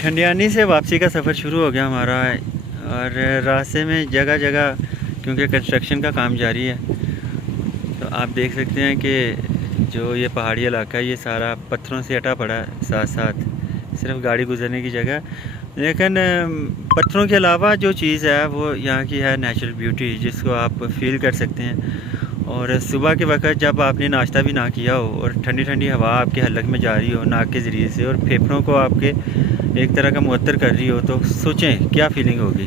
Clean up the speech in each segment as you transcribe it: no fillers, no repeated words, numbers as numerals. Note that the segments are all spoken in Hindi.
ठंडियानी से वापसी का सफ़र शुरू हो गया हमारा। और रास्ते में जगह जगह क्योंकि कंस्ट्रक्शन का काम जारी है, तो आप देख सकते हैं कि जो ये पहाड़ी इलाका है ये सारा पत्थरों से अटा पड़ा है, साथ साथ सिर्फ गाड़ी गुजरने की जगह। लेकिन पत्थरों के अलावा जो चीज़ है वो यहाँ की है नेचुरल ब्यूटी, जिसको आप फील कर सकते हैं। और सुबह के वक्त जब आपने नाश्ता भी ना किया हो और ठंडी ठंडी हवा आपके हलक में जा रही हो नाक के ज़रिए से, और फेफड़ों को आपके एक तरह का मुअत्तर कर रही हो, तो सोचें क्या फ़ीलिंग होगी।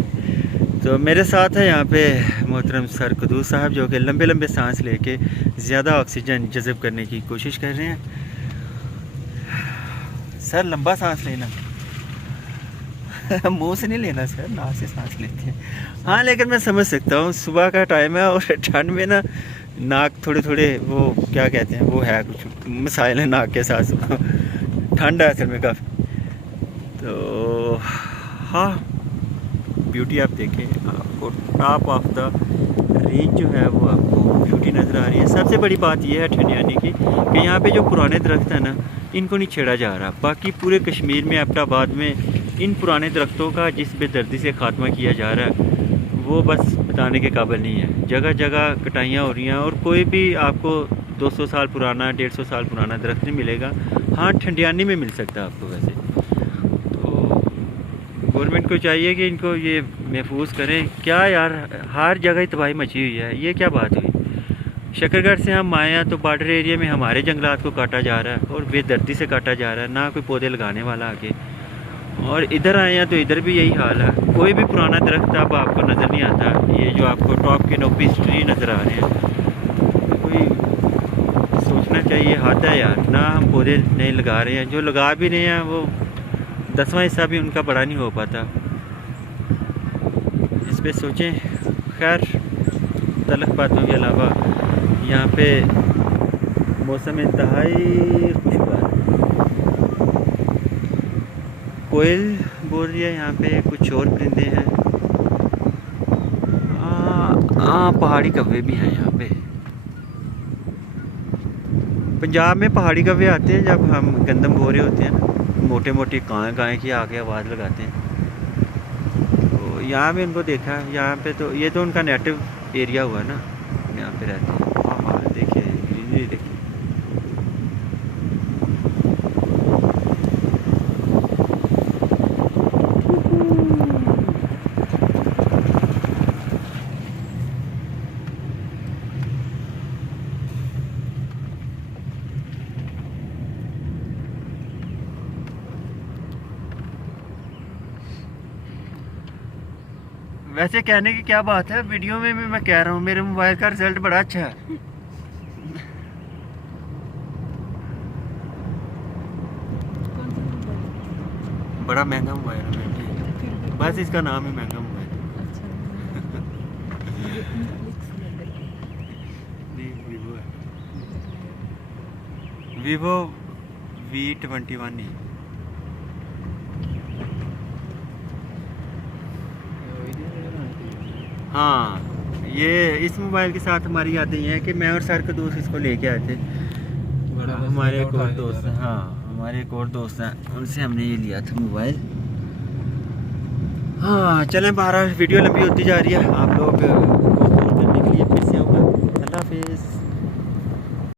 तो मेरे साथ है यहाँ पे मोहतरम सर कुदूस साहब, जो कि लंबे लंबे सांस लेके ज़्यादा ऑक्सीजन जज़ब करने की कोशिश कर रहे हैं। सर लंबा सांस लेना मुंह से नहीं लेना सर, नाक से सांस लेते हैं। हाँ, लेकिन मैं समझ सकता हूँ सुबह का टाइम है और ठंड में ना नाक थोड़े थोड़े वो क्या कहते हैं, वो है कुछ मसाइल है नाक के साथ, ठंड है असल में काफ़ी। तो हाँ, ब्यूटी आप देखें, आपको टॉप ऑफ द रेंज जो है वो आपको ब्यूटी नज़र आ रही है। सबसे बड़ी बात यह है ठंडियानी की कि यहाँ पे जो पुराने दरख्त हैं ना, इनको नहीं छेड़ा जा रहा। बाकी पूरे कश्मीर में, एबटाबाद में इन पुराने दरख्तों का जिस बेदर्दी से ख़ात्मा किया जा रहा है वो बस बताने के काबिल नहीं है। जगह जगह कटाइयाँ हो रही हैं और कोई भी आपको 200 साल पुराना, 150 साल पुराना दरख्त नहीं मिलेगा। हाँ, ठंडियानी में मिल सकता है आपको वैसे। तो गवर्नमेंट को चाहिए कि इनको ये महफूज करें। क्या यार, हर जगह तबाही मची हुई है, ये क्या बात हुई। शकरगढ़ से हम आए हैं तो बॉर्डर एरिया में हमारे जंगलात को काटा जा रहा है और बेदर्दी से काटा जा रहा है, ना कोई पौधे लगाने वाला आगे। और इधर आए हैं तो इधर भी यही हाल है, कोई भी पुराना दरख्त अब आपको नज़र नहीं आता। ये जो आपको टॉप के नोपिस ट्री नज़र आ रहे हैं, तो कोई सोचना चाहिए, हद है यार। ना हम पौधे नहीं लगा रहे हैं, जो लगा भी रहे हैं वो 10वां हिस्सा भी उनका बड़ा नहीं हो पाता। इस पे सोचें। खैर, तलख बातों के अलावा यहाँ पे मौसम इंतहाई खुशगवार। कोयल बोल रही है यहाँ पे, कुछ और परिंदे हैं। पहाड़ी कौवे भी हैं यहाँ पे। पंजाब में पहाड़ी कौवे आते हैं जब हम गंदम बो रहे होते हैं ना, मोटे मोटे काएँ काएँ की आके आवाज़ लगाते हैं। तो यहाँ भी उनको देखा है। यहाँ पे तो ये तो उनका नेटिव एरिया हुआ ना, यहाँ पे रहते हैं। देखिए ग्रीनरी देखिए। वैसे कहने की क्या बात है, वीडियो में भी मैं कह रहा हूँ मेरे मोबाइल का रिजल्ट बड़ा अच्छा है। बड़ा महंगा मोबाइल है, बस इसका नाम ही महंगा मोबाइल है। वीवो है, वीवो V21 ही। हाँ, ये इस मोबाइल के साथ हमारी यादें ये हैं कि मैं और सर के दोस्त इसको लेके आए थे। हमारे एक और दोस्त हैं, हाँ हमारे एक और दोस्त हैं, उनसे हमने ये लिया था मोबाइल। हाँ चलें, 12 वीडियो लंबी होती जा रही है, आप लोग करने के लिए फिर से होगा। अल्लाह हाफिज़।